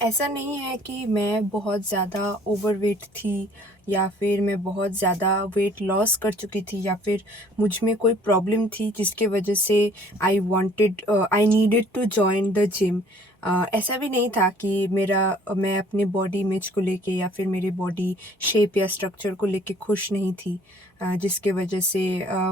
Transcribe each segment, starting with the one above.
ऐसा नहीं है कि मैं बहुत ज़्यादा ओवरवेट थी या फिर मैं बहुत ज़्यादा वेट लॉस कर चुकी थी या फिर मुझ में कोई प्रॉब्लम थी जिसके वजह से I needed to join the gym. ऐसा भी नहीं था कि मैं अपने बॉडी इमेज को लेके या फिर मेरे बॉडी शेप या स्ट्रक्चर को लेके खुश नहीं थी। जिसके वजह से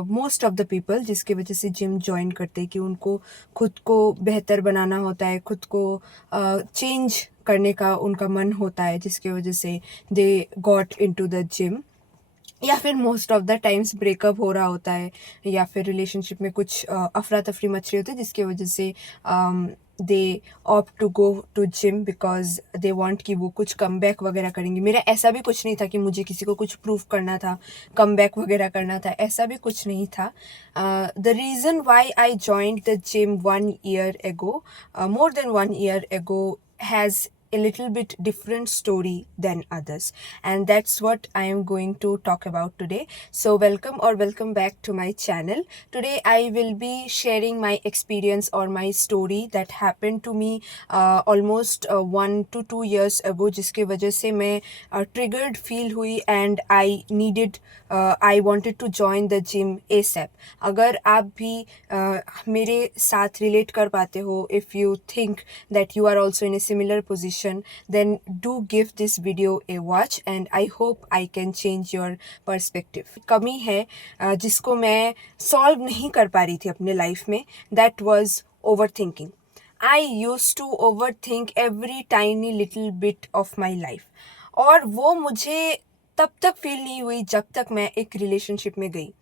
मोस्ट ऑफ़ द पीपल जिसकी वजह से जिम जॉइन करते हैं कि उनको खुद को बेहतर बनाना होता है, खुद को चेंज करने का उनका मन होता है, जिसकी वजह से they got into the gym. या फिर most of the times breakup हो रहा होता है या फिर रिलेशनशिप में कुछ अफरा तफरी मच रही होती है, जिसकी वजह से they opt to go to gym because they want कि वो कुछ कम बैक वगैरह करेंगे। मेरा ऐसा भी कुछ नहीं था कि मुझे किसी को कुछ प्रूव करना था, कम बैक वगैरह करना था, ऐसा भी कुछ नहीं था। The reason why I joined the gym 1 year ago, more than 1 year ago, has a little bit different story than others, and that's what I am going to talk about today. So welcome back to my channel. Today I will be sharing my experience or my story that happened to me almost 1 to 2 years ago, जिसके वजह से मैं triggered feel हुई and I wanted to join the gym ASAP. अगर आप भी मेरे साथ रिलेट कर पाते हो, if you think that you are also in a similar position, then do give this video a watch and I hope I can change your perspective. कमी है जिसको मैं सॉल्व नहीं कर पा रही थी अपने लाइफ में, that was overthinking. I used to overthink every tiny little bit of my life. और वो मुझे तब तक फील नहीं हुई जब तक मैं एक रिलेशनशिप में गई।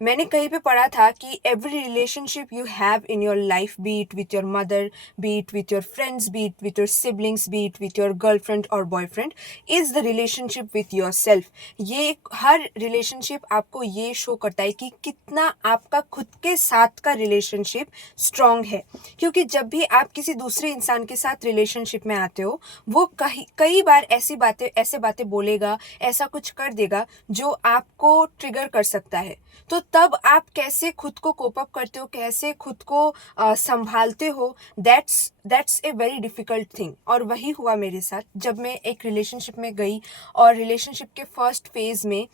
मैंने कहीं पे पढ़ा था कि every relationship you have in your life, be it with your mother, be it with your friends, be it with your siblings, be it with your girlfriend और boyfriend, is the relationship with your self. ये हर relationship आपको ये show करता है कि कितना आपका खुद के साथ का रिलेशनशिप स्ट्रांग है। क्योंकि जब भी आप किसी दूसरे इंसान के साथ रिलेशनशिप में आते हो, वो कई बार ऐसे बातें बोलेगा, ऐसा कुछ कर देगा जो आपको ट्रिगर कर सकता है। तो तब आप कैसे खुद को कोप अप करते हो, कैसे खुद को संभालते हो, that's a very difficult thing. और वही हुआ मेरे साथ जब मैं एक रिलेशनशिप में गई। और रिलेशनशिप के फर्स्ट फेज़ में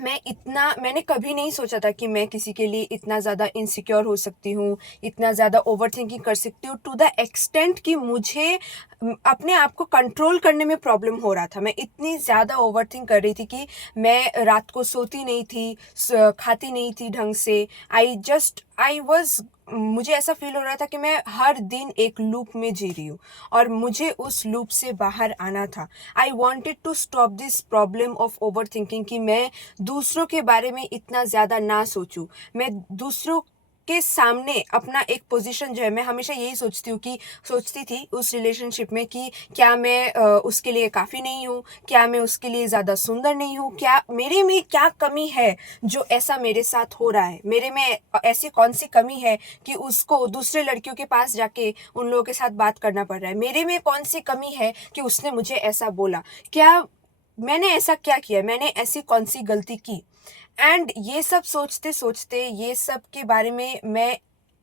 मैंने कभी नहीं सोचा था कि मैं किसी के लिए इतना ज़्यादा इनसिक्योर हो सकती हूँ, इतना ज़्यादा ओवरथिंकिंग कर सकती हूँ, टू द एक्सटेंट कि मुझे अपने आप को कंट्रोल करने में प्रॉब्लम हो रहा था। मैं इतनी ज़्यादा ओवरथिंक कर रही थी कि मैं रात को सोती नहीं थी, खाती नहीं थी ढंग से। मुझे ऐसा फ़ील हो रहा था कि मैं हर दिन एक लूप में जी रही हूँ और मुझे उस लूप से बाहर आना था। I wanted to stop this problem of overthinking कि मैं दूसरों के बारे में इतना ज़्यादा ना सोचूं। मैं दूसरों के सामने अपना एक पोजीशन जो है, मैं हमेशा यही सोचती थी उस रिलेशनशिप में कि क्या मैं उसके लिए काफ़ी नहीं हूँ, क्या मैं उसके लिए ज़्यादा सुंदर नहीं हूँ, क्या मेरे में क्या कमी है जो ऐसा मेरे साथ हो रहा है, मेरे में ऐसी कौन सी कमी है कि उसको दूसरे लड़कियों के पास जाके उन लोगों के साथ बात करना पड़ रहा है, मेरे में कौन सी कमी है कि उसने मुझे ऐसा बोला, क्या मैंने ऐसा क्या किया, मैंने ऐसी कौन सी गलती की। एंड ये सब सोचते सोचते ये सब के बारे में मैं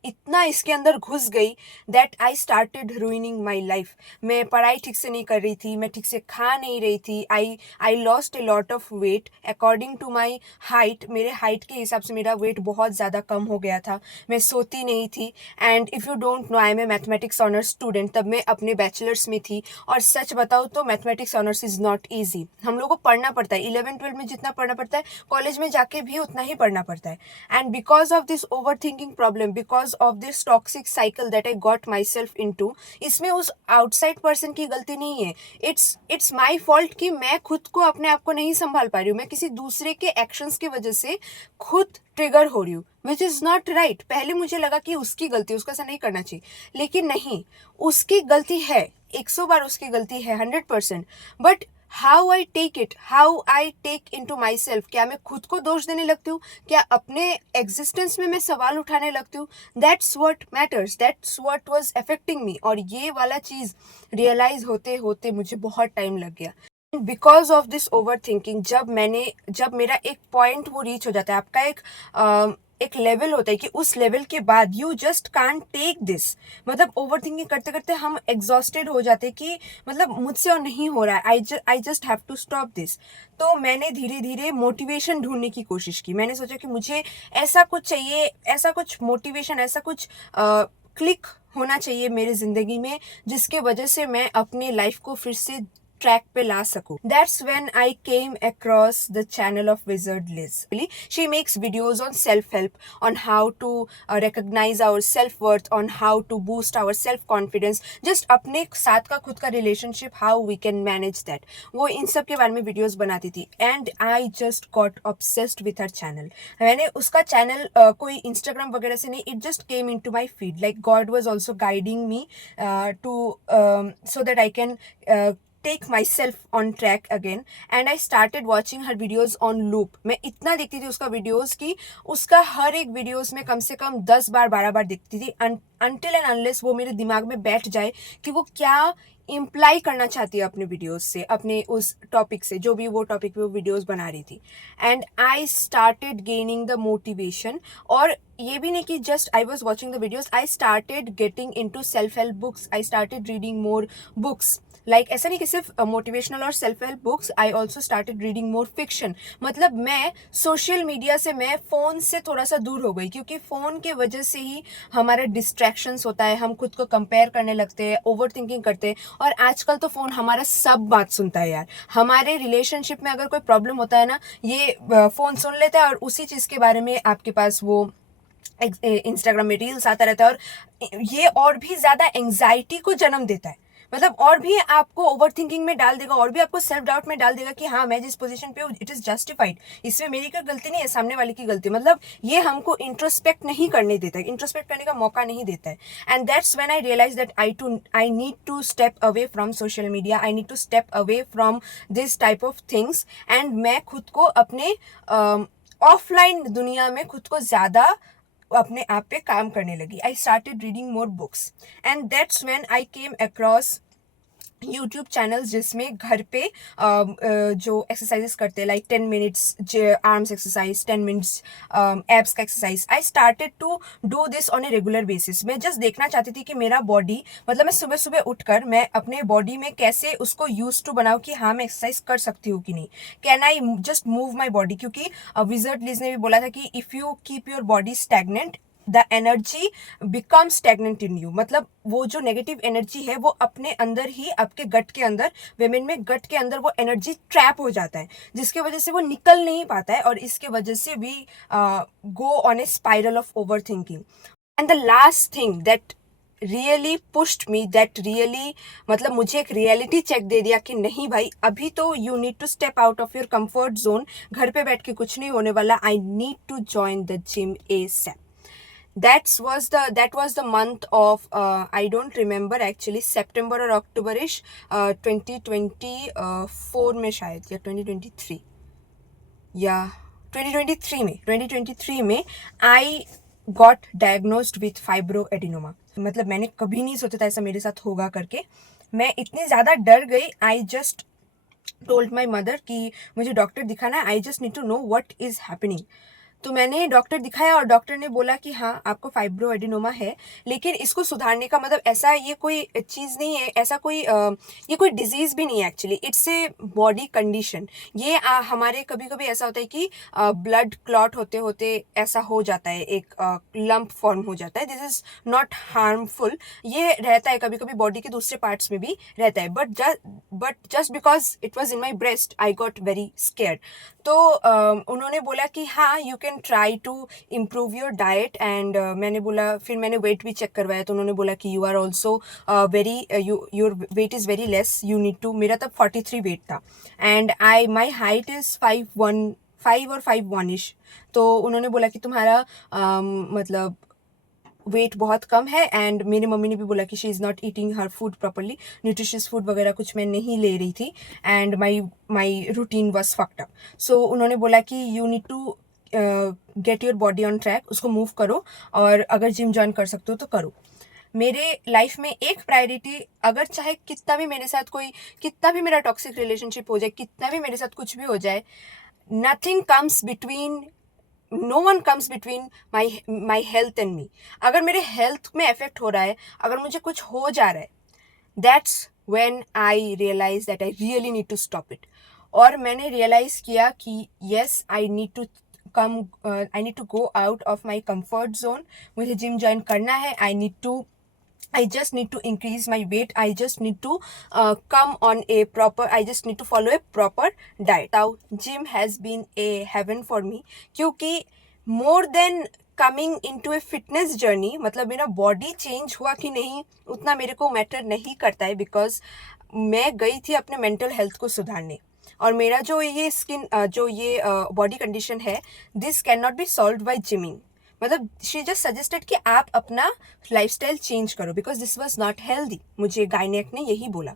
इतना इसके अंदर घुस गई that I started ruining my life. मैं पढ़ाई ठीक से नहीं कर रही थी, मैं ठीक से खा नहीं रही थी। I lost a lot of weight according to my height. मेरे हाइट के हिसाब से मेरा वेट बहुत ज़्यादा कम हो गया था। मैं सोती नहीं थी। And if you don't know, I am a mathematics honours student. तब मैं अपने बैचलर्स में थी और सच बताऊँ तो mathematics honours is not easy. हम लोग को पढ़ना पड़ता है, 11-12 में जितना पढ़ना पड़ता है कॉलेज में जाके भी उतना ही पढ़ना पड़ता है। And because of this over thinking problem, because of this toxic cycle that I got myself into, इसमें उस आउटसाइड पर्सन की गलती नहीं है। इट्स माई फॉल्ट कि मैं खुद को अपने आप को नहीं संभाल पा रही हूँ। मैं किसी दूसरे के एक्शंस की वजह से खुद ट्रिगर हो रही हूँ, विच इज़ नॉट राइट। पहले मुझे लगा कि उसकी गलती, उसको ऐसा नहीं करना चाहिए, लेकिन नहीं, उसकी गलती है, 100 बार उसकी गलती है, 100%। But how I take it, how I take into myself, क्या मैं खुद को दोष देने लगती हूँ, क्या अपने एग्जिस्टेंस में मैं सवाल उठाने लगती हूँ, that's what matters, that's what was affecting मी। और ये वाला चीज़ रियलाइज होते होते मुझे बहुत टाइम लग गया। Because of this over thinking, जब मेरा एक पॉइंट वो रीच हो जाता है, आपका एक एक लेवल होता है कि उस लेवल के बाद you just can't take this, मतलब ओवर थिंकिंग करते करते हम एग्जॉस्टेड हो जाते कि मतलब मुझसे और नहीं हो रहा है, I just have to stop this. तो मैंने धीरे धीरे मोटिवेशन ढूंढने की कोशिश की। मैंने सोचा कि मुझे ऐसा कुछ चाहिए, ऐसा कुछ मोटिवेशन, ऐसा कुछ क्लिक होना चाहिए मेरे ज़िंदगी में जिसके वजह से मैं अपने लाइफ को फिर से ट्रैक पे ला सकूं। That's when I came across the channel of Wizard Liz. She makes videos on self-help, on how to recognize our self-worth, on how to boost our self-confidence, just अपने साथ का खुद का relationship, how we can manage that. वो इन सब के बारे में videos बनाती थी and I just got obsessed with her channel. मैंने उसका channel कोई Instagram वगैरह से नहीं, it just came into my feed. Like God was also guiding me so that I can take myself on track again, and I started watching her videos on loop. मैं इतना देखती थी उसका videos की उसका हर एक videos में कम से कम 10 बार 12 बार देखती थी until and unless वो मेरे दिमाग में बैठ जाए कि वो क्या इम्प्लाई करना चाहती है अपने वीडियोस से, अपने उस टॉपिक से, जो भी वो टॉपिक पे वो वीडियोस बना रही थी। And I started gaining the motivation, और ये भी नहीं कि just I was watching the videos, I started getting into self help books, I started reading more books. Like ऐसा नहीं कि सिर्फ मोटिवेशनल और self help books, I also started reading more fiction. मतलब मैं सोशल मीडिया से, मैं phone से थोड़ा सा दूर हो गई, क्योंकि फ़ोन के वजह से ही हमारा डिस्ट्रैक्शंस होता है, हम खुद को कंपेयर करने लगते हैं, ओवर थिंकिंग करते हैं। और आजकल तो फ़ोन हमारा सब बात सुनता है यार। हमारे रिलेशनशिप में अगर कोई प्रॉब्लम होता है ना, ये फ़ोन सुन लेता है और उसी चीज़ के बारे में आपके पास वो इंस्टाग्राम में रील्स आता रहता है, और ये और भी ज़्यादा एंग्जाइटी को जन्म देता है। मतलब और भी आपको ओवर थिंकिंग में डाल देगा, और भी आपको सेल्फ डाउट में डाल देगा कि हाँ, मैं जिस पोजीशन पे हूँ इट इज़ जस्टिफाइड, इसमें मेरी कोई गलती नहीं है, सामने वाले की गलती। मतलब ये हमको इंट्रोस्पेक्ट नहीं करने देता है, इंट्रोस्पेक्ट करने का मौका नहीं देता है। And that's when I realize that I need to step away from social media, I need to step away from this type of things, and मैं खुद को अपने ऑफलाइन दुनिया में खुद को ज़्यादा अपने आप पे काम करने लगी। I started reading more books, and that's when I came across YouTube channels जिसमें घर पे जो एक्सरसाइजेस करते हैं, like 10 minutes arms exercise, 10 minutes abs का exercise. I started to do this on a regular basis. मैं जस्ट देखना चाहती थी कि मेरा बॉडी, मतलब मैं सुबह सुबह उठकर मैं अपने बॉडी में कैसे उसको यूज टू बनाऊँ कि हाँ, मैं एक्सरसाइज कर सकती हूँ कि नहीं, can I just move my body. क्योंकि विजर्ड लिज ने भी बोला था कि if you keep your body stagnant, the energy become stagnant in you. मतलब वो जो नेगेटिव एनर्जी है वो अपने अंदर ही, आपके गट के अंदर, वेमेन में गट के अंदर वो एनर्जी ट्रैप हो जाता है, जिसके वजह से वो निकल नहीं पाता है, और इसके वजह से we go on a spiral of overthinking. And the last thing that really pushed me, that really, मतलब मुझे एक रियलिटी चेक दे दिया कि नहीं भाई, अभी तो you need to step out of your comfort zone, घर पे बैठ के कुछ नहीं होने वाला, I need to join the gym ASAP. That was the month of I don't remember actually, September or October-ish 2024 में शायद, या 2023, या 2023 में I got diagnosed with fibroadenoma. मतलब मैंने कभी नहीं सोचा था ऐसा मेरे साथ होगा करके। मैं इतनी ज़्यादा डर गई, I just told my mother कि मुझे डॉक्टर दिखाना है, I just need to know what is happening. तो मैंने डॉक्टर दिखाया और डॉक्टर ने बोला कि हाँ, आपको फाइब्रोएडिनोमा है, लेकिन इसको सुधारने का मतलब ऐसा ये कोई चीज़ नहीं है, ऐसा कोई ये कोई डिजीज़ भी नहीं है actually, it's a body condition. ये हमारे कभी कभी ऐसा होता है कि ब्लड क्लॉट होते होते ऐसा हो जाता है, एक लंप फॉर्म हो जाता है। दिस इज़ नॉट हार्मफुल, ये रहता है कभी कभी बॉडी के दूसरे पार्ट्स में भी रहता है, but just because it was in my breast I got very scared. तो उन्होंने बोला कि हाँ, you can try to improve your diet, and मैंने बोला, फिर मैंने वेट भी चेक करवाया, तो उन्होंने बोला कि you are also very, your weight is very less, you need to. मेरा तब 43 वेट था, एंड माई हाइट इज़ 5'1" और 5'1" तो उन्होंने बोला कि तुम्हारा मतलब वेट बहुत कम है। एंड मेरी मम्मी ने भी बोला कि she is not eating her food properly, nutritious food वगैरह कुछ मैं नहीं ले रही थी, and my routine was fucked up. So उन्होंने बोला कि you need to get your body on track, उसको मूव करो, और अगर जिम ज्वाइन कर सकते हो तो करो। मेरे लाइफ में एक प्रायोरिटी, अगर चाहे कितना भी मेरे साथ कोई, कितना भी मेरा टॉक्सिक रिलेशनशिप हो जाए, कितना भी मेरे साथ कुछ भी हो जाए, nothing comes between no one comes between my health and me. अगर मेरे हेल्थ में इफेक्ट हो रहा है, अगर मुझे कुछ हो जा रहा है, that's when I realized that I really need to stop it. और मैंने realize किया कि yes, I need to I need to go out of my comfort zone. मुझे जिम ज्वाइन करना है. I just need to increase my weight. I just need to I just need to follow a proper diet. Now, gym has been a heaven for me क्योंकि more than coming into ए fitness journey, मतलब मेरा body change हुआ कि नहीं उतना मेरे को matter नहीं करता है, बिकॉज मैं गई थी अपने मेंटल हेल्थ को सुधारने. और मेरा जो ये बॉडी कंडीशन है, this can not be solve by gymming. मतलब शी जस्ट सजेस्टेड कि आप अपना लाइफस्टाइल चेंज करो because this was not healthy. मुझे गायनेक ने यही बोला.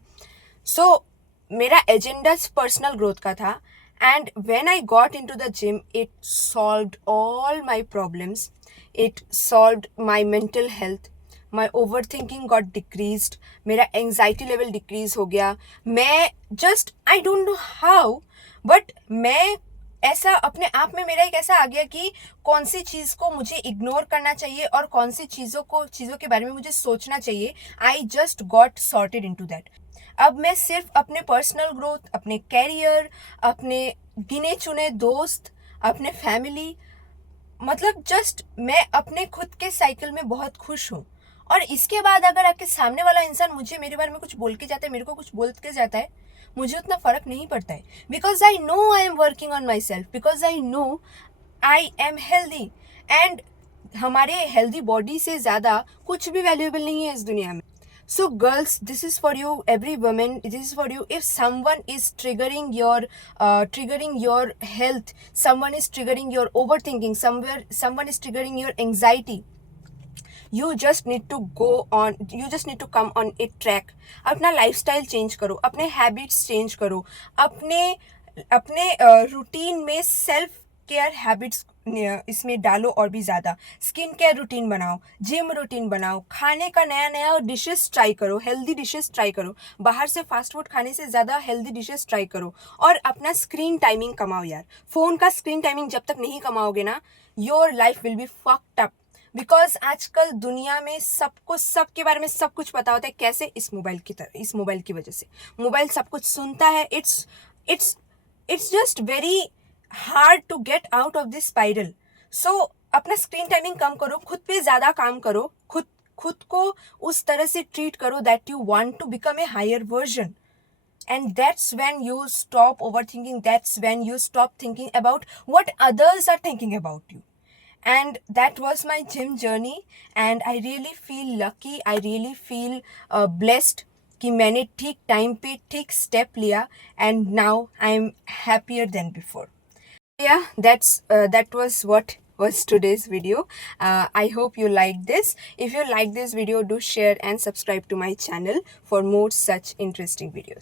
सो मेरा एजेंडा पर्सनल ग्रोथ का था. And when I got into the gym, it solved all my problems. It solved my mental health. My overthinking got decreased. मेरा anxiety level decrease हो गया. मैं I don't know how, but मैं ऐसा अपने आप में मेरा एक ऐसा आ गया कि कौन सी चीज़ को मुझे इग्नोर करना चाहिए और कौन सी चीज़ों के बारे में मुझे सोचना चाहिए. I just got sorted into that. अब मैं सिर्फ अपने पर्सनल ग्रोथ, अपने कैरियर, अपने गिने चुने दोस्त, अपने फैमिली, मतलब जस्ट मैं अपने खुद के साइकिल में बहुत खुश हूँ. और इसके बाद अगर आपके सामने वाला इंसान मुझे मेरे बारे में कुछ बोल के जाता है, मेरे को कुछ बोल के जाता है, मुझे उतना फर्क नहीं पड़ता है. Because I know I am working on my self, because I know I am healthy. And हमारे हेल्दी बॉडी से ज़्यादा कुछ भी वैल्यूएबल नहीं है इस दुनिया में. So girls, this is for you. Every woman, this is for you. If someone is triggering your health, someone is triggering your overthinking, someone is triggering your anxiety, you just need to come on a track. अपना lifestyle change करो, अपने habits change करो, अपने routine में self care habits इसमें डालो और भी ज़्यादा. स्किन केयर रूटीन बनाओ, जिम रूटीन बनाओ, खाने का नया नया डिशेस ट्राई करो, हेल्दी डिशेस ट्राई करो. बाहर से फास्ट फूड खाने से ज़्यादा हेल्दी डिशेस ट्राई करो. और अपना स्क्रीन टाइमिंग कमाओ यार. फ़ोन का स्क्रीन टाइमिंग जब तक नहीं कमाओगे ना, your life will be fucked up. Because आजकल दुनिया में सबके बारे में सब कुछ पता होता है. कैसे? इस मोबाइल की वजह से. मोबाइल सब कुछ सुनता है. It's just very hard to get out of this spiral. So अपना स्क्रीन टाइमिंग कम करो, खुद पे ज़्यादा काम करो, खुद को उस तरह से ट्रीट करो that you want to become a higher version. And that's when you stop overthinking. That's when you stop thinking about what others are thinking about you. And that was my gym journey. And I really feel lucky. I really feel blessed कि मैंने ठीक time पे ठीक step लिया. And now I'm happier than before. Yeah, that was what was today's video. I hope you liked this. If you like this video, do share and subscribe to my channel for more such interesting videos.